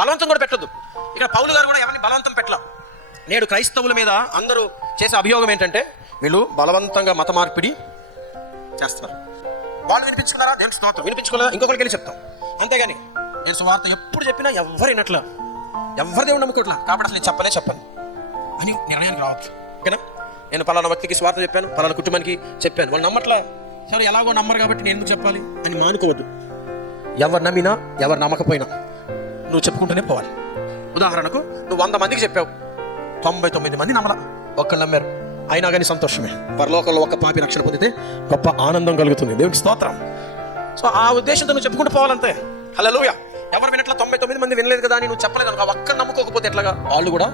బలవంతం కూడా పెట్టద్దు. ఇక్కడ పౌలు గారు కూడా ఎవరిని బలవంతం పెట్టలా. నేడు క్రైస్తవుల మీద అందరూ చేసే అభియోగం ఏంటంటే వీళ్ళు బలవంతంగా మత మార్పిడి చేస్తున్నారు. వాళ్ళు వినిపించుకున్నారా? దేవుని స్తోత్రం. వినిపించుకోలేదా? ఇంకొకరికి వెళ్ళి చెప్తాం. అంతేగాని నేను సువార్త ఎప్పుడు చెప్పినా ఎవరైనట్లా, ఎవరి దేవుడు నమ్ముకోట్లా, కాబట్టి అసలు నేను చెప్పను అని నిర్ణయానికి రావచ్చు. ఓకేనా? నేను పలానా వ్యక్తికి స్వార్థ చెప్పాను, పలానా కుటుంబానికి చెప్పాను, వాళ్ళు నమ్మట్లా, సరే ఎలాగో నమ్మరు కాబట్టి నేను ఎందుకు చెప్పాలి అని మానుకోవద్దు. ఎవరు నమ్మినా ఎవరు నమ్మకపోయినా నువ్వు చెప్పుకుంటూనే పోవాలి. ఉదాహరణకు నువ్వు 100 మందికి చెప్పావు, 99 మంది నమ్మలా, ఒక్కళ్ళు నమ్మారు, అయినా కానీ సంతోషమే. పరలోకంలో ఒక్క పాపి రక్షణ పొందితే గొప్ప ఆనందం కలుగుతుంది. దేవునికి స్తోత్రం. సో ఆ ఉద్దేశంతో నువ్వు చెప్పుకుంటూ పోవాలంతే. హల్లెలూయా. ఎవరు వినట్లా? 99 మంది వినలేదు కదా అని నువ్వు చెప్పలేదు కనుక ఒక్క నమ్ముకోకపోతే ఎట్లాగా? వాళ్ళు కూడా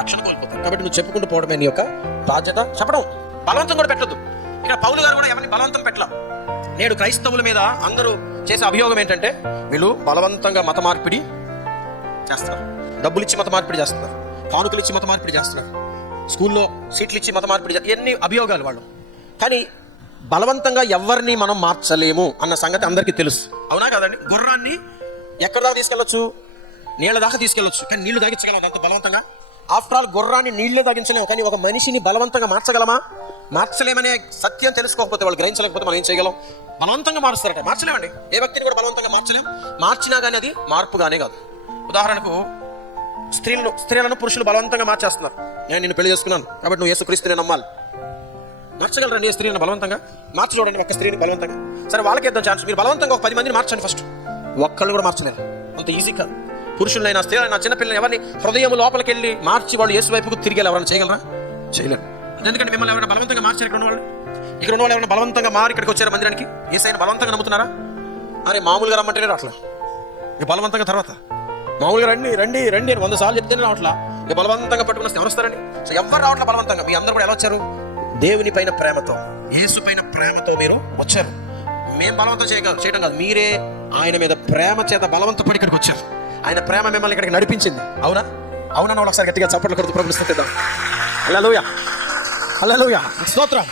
రక్షణ కోల్పోతారు. కాబట్టి నువ్వు చెప్పుకుంటూ పోవడమే నీ యొక్క బాధ్యత. చెప్పడం బలవంతం కూడా పెట్టద్దు. ఇక్కడ పౌలు గారు కూడా ఎవరిని బలవంతం పెట్టలా. నేడు క్రైస్తవుల మీద అందరూ చేసే అభియోగం ఏంటంటే వీళ్ళు బలవంతంగా మత మార్పిడి చేస్తారు. డబ్బులు ఇచ్చి మత మార్పిడి చేస్తున్నారు, కానుకలు ఇచ్చి మత మార్పిడి చేస్తున్నారు, స్కూల్లో సీట్లు ఇచ్చి మత మార్పిడి చేస్తారు. ఎన్ని అభియోగాలు వాళ్ళు. కానీ బలవంతంగా ఎవరిని మనం మార్చలేము అన్న సంగతి అందరికీ తెలుసు. అవునా కాదండి? గుర్రాన్ని ఎక్కడి దాకా తీసుకెళ్ళొచ్చు? నీళ్ళ దాకా తీసుకెళ్ళొచ్చు, కానీ నీళ్లు తాగించగలమా దాంతో బలవంతంగా? ఆఫ్టర్ ఆల్ గుర్రాన్ని నీళ్ళే తాగించలేము, కానీ ఒక మనిషిని బలవంతంగా మార్చగలమా? మార్చలేమనే సత్యం తెలుసుకోకపోతే, వాళ్ళు గ్రహించలేకపోతే మనం ఏం చేయగలం? బలవంతంగా మారుస్తారట. మార్చలేమండి. ఏ వ్యక్తిని కూడా బలవంతంగా మార్చలేం. మార్చినా కానీ అది మార్పుగానే కాదు. ఉదాహరణకు స్త్రీలను పురుషులు బలవంతంగా మార్చేస్తున్నారు. నేను నిన్ను పెళ్లి చేసుకున్నాను కాబట్టి నువ్వు యేసుక్రీస్తునే నమ్మాలి. మార్చగలరండి ఏ స్త్రీని బలవంతంగా? మార్చి చూడండి ఒక్క స్త్రీని బలవంతంగా. సరే, వాళ్ళకి ఇద్దాం ఛాన్స్. మీరు బలవంతంగా ఒక 10 మందిని మార్చండి ఫస్ట్. ఒక్కళ్ళు కూడా మార్చలేరు, అంత ఈజీ కాదు. పురుషులైనా స్త్రీలైనా చిన్నపిల్లలు ఎవరిని హృదయం లోపలికి వెళ్ళి మార్చి వాళ్ళు యేసు వైపుకు తిరిగేలా ఎవరైనా చేయగలరా? చేయలేరు. ఎందుకంటే మిమ్మల్ని ఎవరైనా బలవంతంగా మార్చారు. ఇక్కడ ఉన్న వాళ్ళు ఎవరైనా బలవంతంగా మారి ఇక్కడికి వచ్చారు మందిరానికి? యేసయ్యను బలవంతంగా నమ్ముతున్నారా? అరే మామూలుగా రమ్మంటేనే రావట్లా, ఇక బలవంతంగా తర్వాత మామూలుగా రండి రండి రండి అని 100 సార్లు చెప్తేనే రావట్లా, ఇక బలవంతంగా పట్టుకుని వస్తే ఎవరు వస్తారండి? సో ఎవరు రావట్లా బలవంతంగా. మీ అందరూ కూడా ఎలా వచ్చారు? దేవుని పైన ప్రేమతో, యేసు పైన ప్రేమతో మీరు వచ్చారు. మేము బలవంతం చేయడం కాదు, మీరే ఆయన మీద ప్రేమ చేత బలవంతపడి ఇక్కడికి వచ్చారు. ఆయన ప్రేమ మిమ్మల్ని ఇక్కడికి నడిపించింది. అవునా? అవునన్న వాళ్ళు ఒకసారి గట్టిగా చప్పట్లు కొడుతూ ప్రభుని స్తుతిద్దాం. హల్లెలూయా, హల్లెలూయా, స్తోత్రం.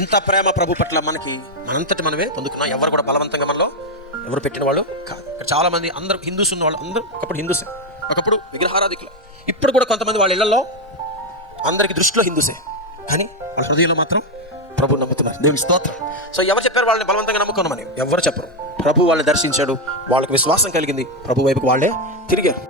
ఎంత ప్రేమ ప్రభు పట్ల మనంతటి మనమే పొందుకున్నాం. ఎవరు కూడా బలవంతంగా మనలో ఎవరు పెట్టిన వాళ్ళు కాదు. ఇక్కడ చాలా మంది అందరూ హిందూస్ ఉన్న వాళ్ళు అందరూ ఒకప్పుడు హిందూసే, ఒకప్పుడు విగ్రహారాధికులు. ఇప్పుడు కూడా కొంతమంది వాళ్ళ ఇళ్లలో అందరికి దృష్టిలో హిందూసే, కానీ వాళ్ళ హృదయంలో మాత్రం ప్రభు నమ్ముతున్నారు. దేవుని స్తోత్రం. సో ఎవరు చెప్పారు వాళ్ళని బలవంతంగా నమ్ముకున్నామని? ఎవరు చెప్పరు. ప్రభు వాళ్ళని దర్శించాడు, వాళ్ళకి విశ్వాసం కలిగింది, ప్రభు వైపుకు వాళ్ళే తిరిగారు.